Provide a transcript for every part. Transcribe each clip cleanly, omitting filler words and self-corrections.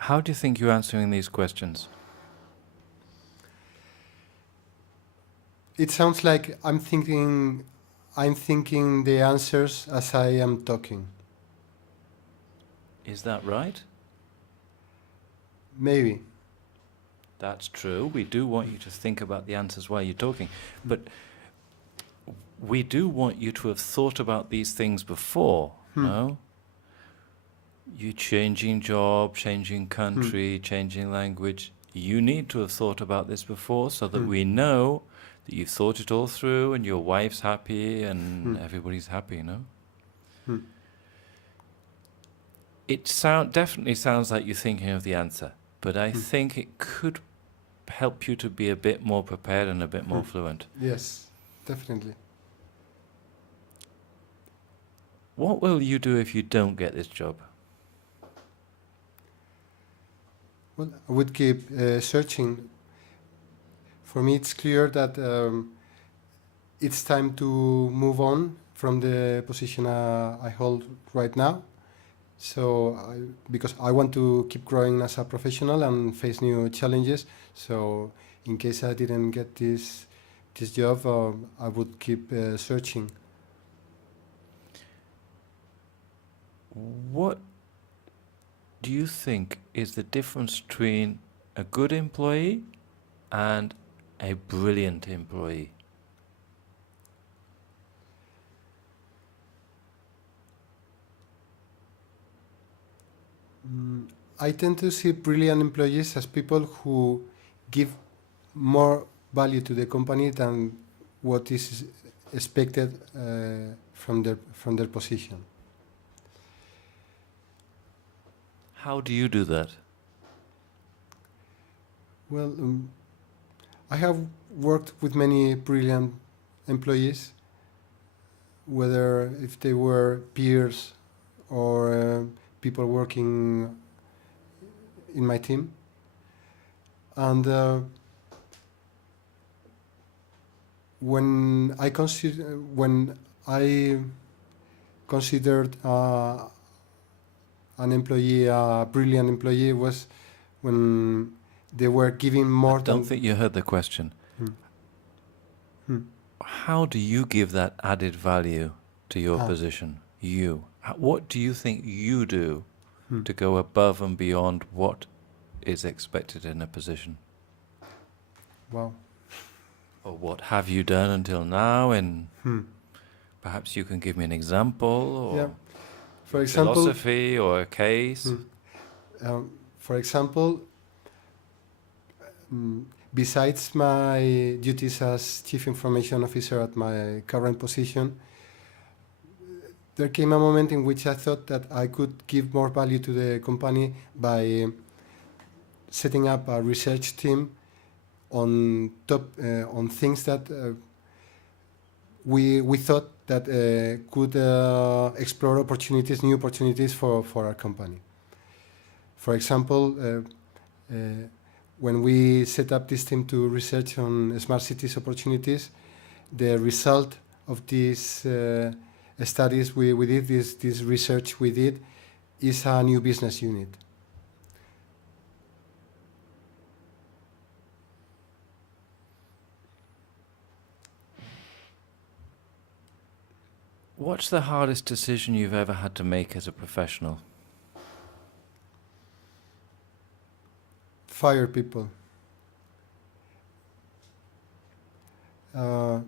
How do you think you're answering these questions? It sounds like I'm thinking the answers as I am talking. Is that right? Maybe. That's true. We do want you to think about the answers while you're talking. But we do want you to have thought about these things before, no? You changing job, changing country, changing language. You need to have thought about this before so that we know that you've thought it all through and your wife's happy and everybody's happy, no? It definitely sounds like you're thinking of the answer, but I think it could help you to be a bit more prepared and a bit more fluent. Yes, definitely. What will you do if you don't get this job? Well, I would keep searching. For me, it's clear that it's time to move on from the position I hold right now. So, because I want to keep growing as a professional and face new challenges. So, in case I didn't get this job, I would keep searching. What do you think is the difference between a good employee and a brilliant employee? I tend to see brilliant employees as people who give more value to the company than what is expected from their position. How do you do that? Well, I have worked with many brilliant employees, whether if they were peers or people working in my team. And when I considered an employee a brilliant employee was when they were giving more. I don't think you heard the question. How do you give that added value to your position? You. What do you think you do to go above and beyond what is expected in a position? Wow. Or what have you done until now? And perhaps you can give me an example or for example, philosophy or a case. For example, besides my duties as Chief Information Officer at my current position, there came a moment in which I thought that I could give more value to the company by setting up a research team on things that we thought that could explore new opportunities for our company. For example, when we set up this team to research on smart cities opportunities, the result of these studies we did, this research we did, is a new business unit. What's the hardest decision you've ever had to make as a professional? Fire people. Let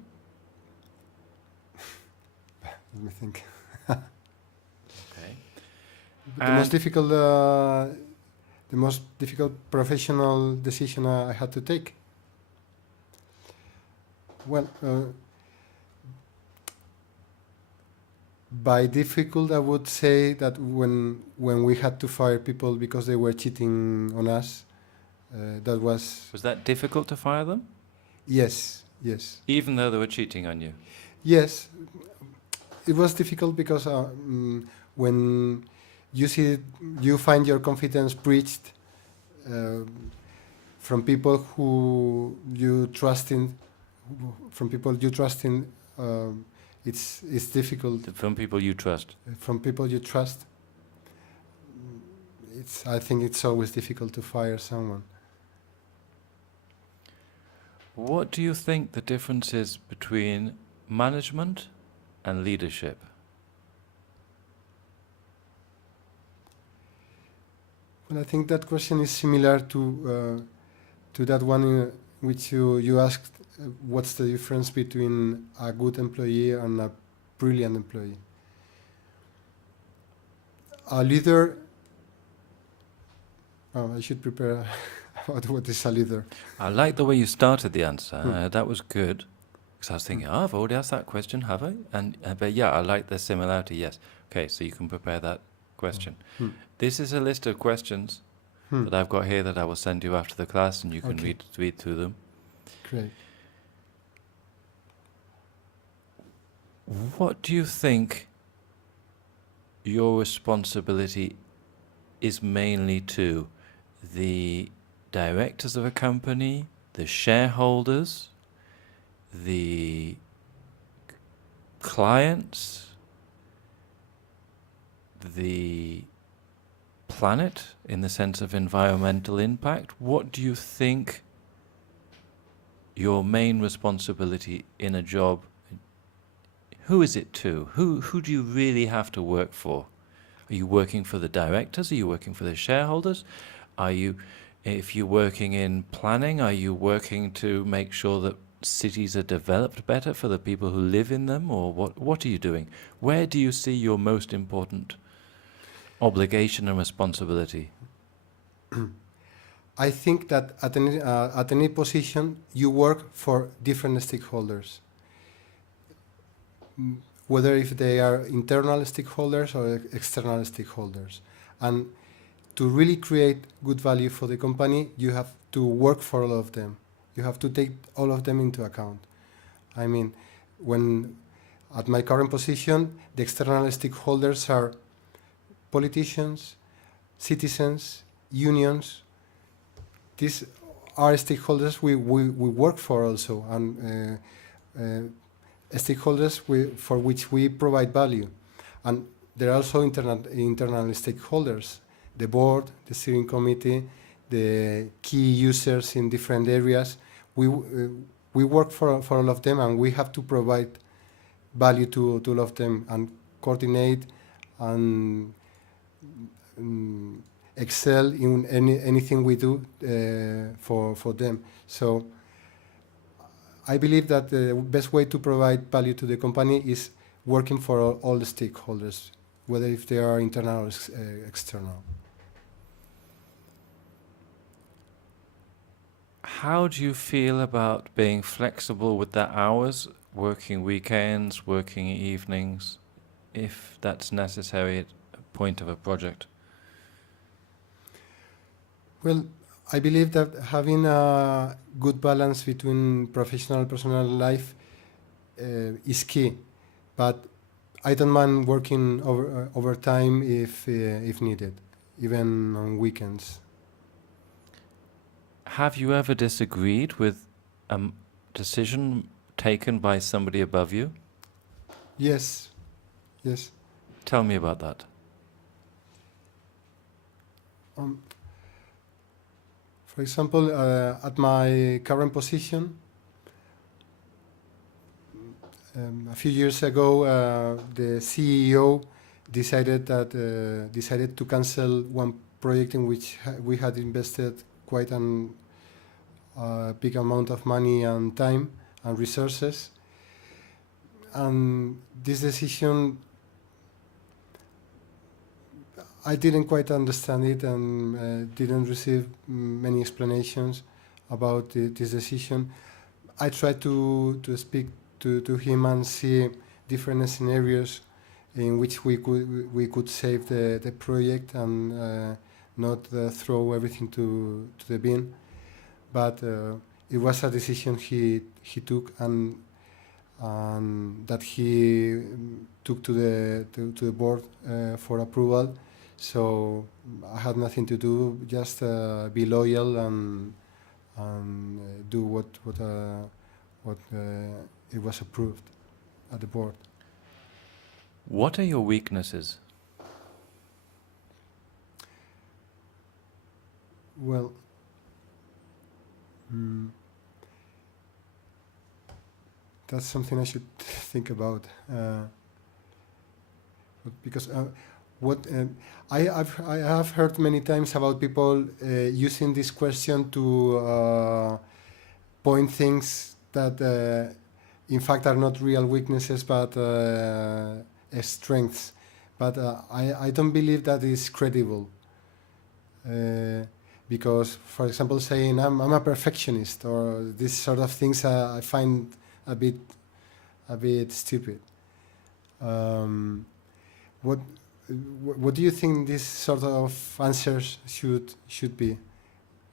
me think. Okay. The most difficult professional decision I had to take. Well, by difficult, I would say that when we had to fire people because they were cheating on us, that was... Was that difficult to fire them? Yes, yes. Even though they were cheating on you? Yes. It was difficult because when you find your confidence breached from people who you trust in, it's difficult. From people you trust? From people you trust. I think it's always difficult to fire someone. What do you think the difference is between management and leadership? Well, I think that question is similar to that one in which you asked what's the difference between a good employee and a brilliant employee. A leader, I should prepare about what is a leader. I like the way you started the answer. That was good. Because I was thinking, Hmm. oh, I've already asked that question, have I? And but yeah, I like the similarity, yes. Okay, so you can prepare that question. Hmm. This is a list of questions Hmm. that I've got here that I will send you after the class, and you can Okay. read through them. Great. What do you think your responsibility is mainly to? The directors of a company, the shareholders, the clients, the planet in the sense of environmental impact? What do you think your main responsibility in a job? Who is it to? Who do you really have to work for? Are you working for the directors? Are you working for the shareholders? Are you, if you're working in planning, are you working to make sure that cities are developed better for the people who live in them? Or what are you doing? Where do you see your most important obligation and responsibility? I think that at any position you work for different stakeholders, whether if they are internal stakeholders or external stakeholders. And to really create good value for the company, you have to work for all of them. You have to take all of them into account. I mean, when at my current position, the external stakeholders are politicians, citizens, unions. These are stakeholders we work for also, and stakeholders for which we provide value. And there are also internal stakeholders, the board, the steering committee, the key users in different areas. We work for all of them, and we have to provide value to all of them and coordinate and excel in anything we do for them. So I believe that the best way to provide value to the company is working for all the stakeholders, whether if they are internal or external. How do you feel about being flexible with the hours, working weekends, working evenings, if that's necessary at a point of a project? Well, I believe that having a good balance between professional and personal life is key, but I don't mind working overtime if needed, even on weekends. Have you ever disagreed with a decision taken by somebody above you? Yes. Tell me about that. For example, at my current position, a few years ago, the CEO decided to cancel one project in which we had invested quite a big amount of money and time and resources. And this decision, I didn't quite understand it and didn't receive many explanations about this decision. I tried to speak to him and see different scenarios in which we could save the project and not throw everything to the bin. But it was a decision he took and that he took to the board for approval. So I had nothing to do, just be loyal and do what it was approved at the board. What are your weaknesses? Well, mm, that's something I should think about. Because I have heard many times about people using this question to point things that in fact are not real weaknesses but strengths. But I don't believe that is credible. Because, for example, saying I'm a perfectionist or this sort of things I find a bit stupid. What do you think this sort of answers should be?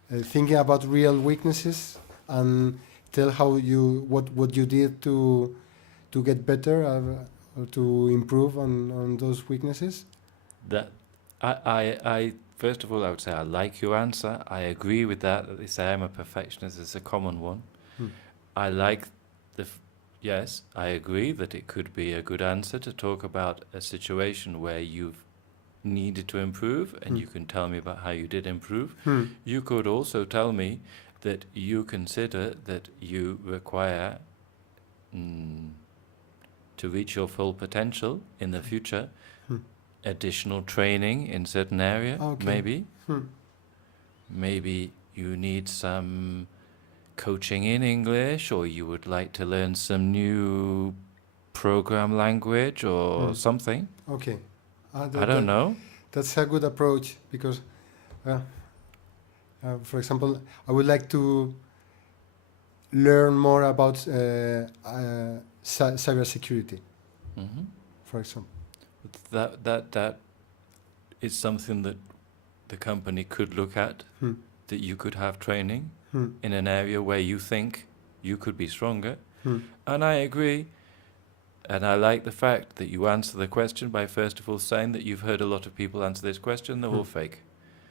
Thinking about real weaknesses and tell what you did to get better or to improve on those weaknesses? That I first of all, I would say I like your answer. I agree with that. That they say I'm a perfectionist. It's a common one. I like yes, I agree that it could be a good answer to talk about a situation where you've needed to improve, and you can tell me about how you did improve. You could also tell me that you consider that you require to reach your full potential in the future additional training in certain area. Okay. Maybe maybe you need some coaching in English, or you would like to learn some new program language or something. Okay. I don't know. That's a good approach because, for example, I would like to learn more about cybersecurity, for example. That is something that the company could look at, that you could have training in an area where you think you could be stronger. And I agree, and I like the fact that you answer the question by first of all saying that you've heard a lot of people answer this question, they're all fake.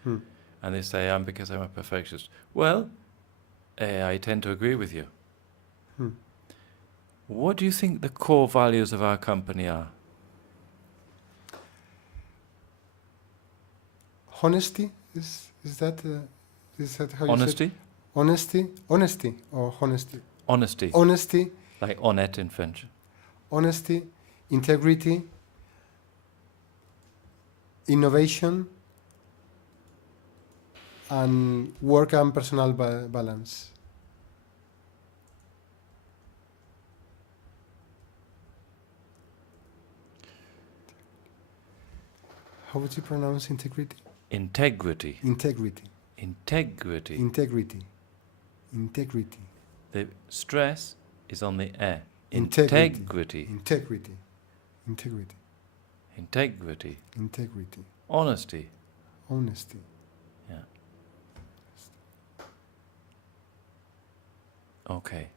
And they say, because I'm a perfectionist. Well, I tend to agree with you. What do you think the core values of our company are? Honesty, is that how you Honesty? say it? Honesty or honesty? Honesty. Honesty, Like honnête in French. honesty, integrity, innovation, and work and personal balance. How would you pronounce integrity? Integrity. Integrity. Integrity. Integrity. Integrity. The stress is on the e. Integrity. Integrity. Integrity. Integrity. Integrity. Integrity. Honesty. Honesty. Yeah. Okay.